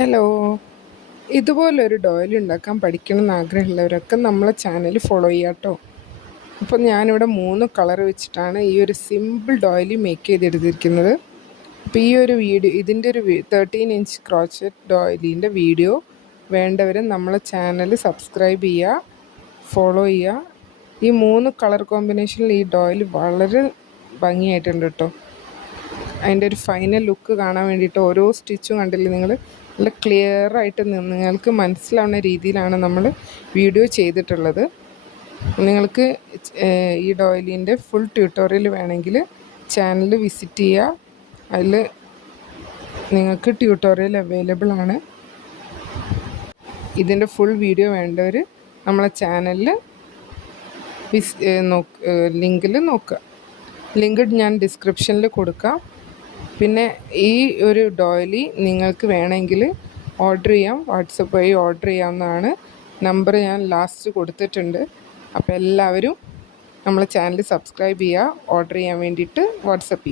Hello, ഇതുപോലൊരു ഡോയിൽ ഉണ്ടാക്കാൻ പഠിക്കണമെന്ന് ആഗ്രഹമുള്ളവരൊക്കെ നമ്മളെ ചാനൽ ഫോളോ ചെയ്യാം കേട്ടോ. അപ്പോൾ ഞാനിവിടെ 3 കളർ വെച്ചിട്ടാണ് ഈ ഒരു സിമ്പിൾ ഡോയിൽ മേക്ക് ചെയ്തെടുത്തിരിക്കുന്നത്. അപ്പോൾ ഈ ഒരു വീഡിയോ, ഇതിൻ്റെ ഒരു 13 ഇഞ്ച് ക്രോച്ചറ്റ് ഡോയിലിൻ്റെ വീഡിയോ വേണ്ടവർ നമ്മളെ ചാനൽ സബ്സ്ക്രൈബ് ചെയ്യുക, ഫോളോ ചെയ്യുക. ഈ 3 കളർ കോമ്പിനേഷനിൽ ഈ ഡോയിൽ വളരെ ഭംഗിയായിട്ടുണ്ട് കേട്ടോ. അതിൻ്റെ ഒരു ഫൈനൽ ലുക്ക് കാണാൻ വേണ്ടിയിട്ട് ഓരോ സ്റ്റിച്ചും കണ്ടില്ലേ നിങ്ങൾ, നല്ല ക്ലിയറായിട്ട് നിങ്ങൾക്ക് മനസ്സിലാവുന്ന രീതിയിലാണ് നമ്മൾ വീഡിയോ ചെയ്തിട്ടുള്ളത്. നിങ്ങൾക്ക് ഈ ഡോയിലിൻ്റെ ഫുൾ ട്യൂട്ടോറിയൽ വേണമെങ്കിൽ ചാനൽ വിസിറ്റ് ചെയ്യുക. അതിൽ നിങ്ങൾക്ക് ട്യൂട്ടോറിയൽ അവൈലബിൾ ആണ്. ഇതിൻ്റെ ഫുൾ വീഡിയോ വേണ്ടവർ നമ്മളെ ചാനലിൽ ലിങ്കിൽ നോക്കുക. ലിങ്ക് ഞാൻ ഡിസ്ക്രിപ്ഷനിൽ കൊടുക്കാം. പിന്നെ ഈ ഒരു ഡോയിലി നിങ്ങൾക്ക് വേണമെങ്കിൽ ഓർഡർ ചെയ്യാം, വാട്സപ്പ് വഴി ഓർഡർ ചെയ്യാവുന്നതാണ്. നമ്പർ ഞാൻ ലാസ്റ്റ് കൊടുത്തിട്ടുണ്ട്. അപ്പോൾ എല്ലാവരും നമ്മളെ ചാനൽ സബ്സ്ക്രൈബ് ചെയ്യുക, ഓർഡർ ചെയ്യാൻ വേണ്ടിയിട്ട് വാട്സപ്പ് ചെയ്യുക.